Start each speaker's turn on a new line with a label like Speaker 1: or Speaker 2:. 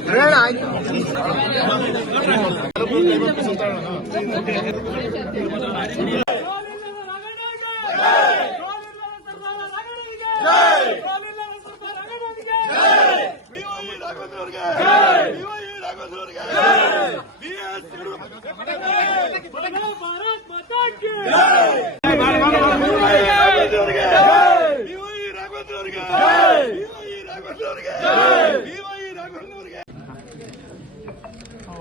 Speaker 1: Bharat Mata
Speaker 2: uhm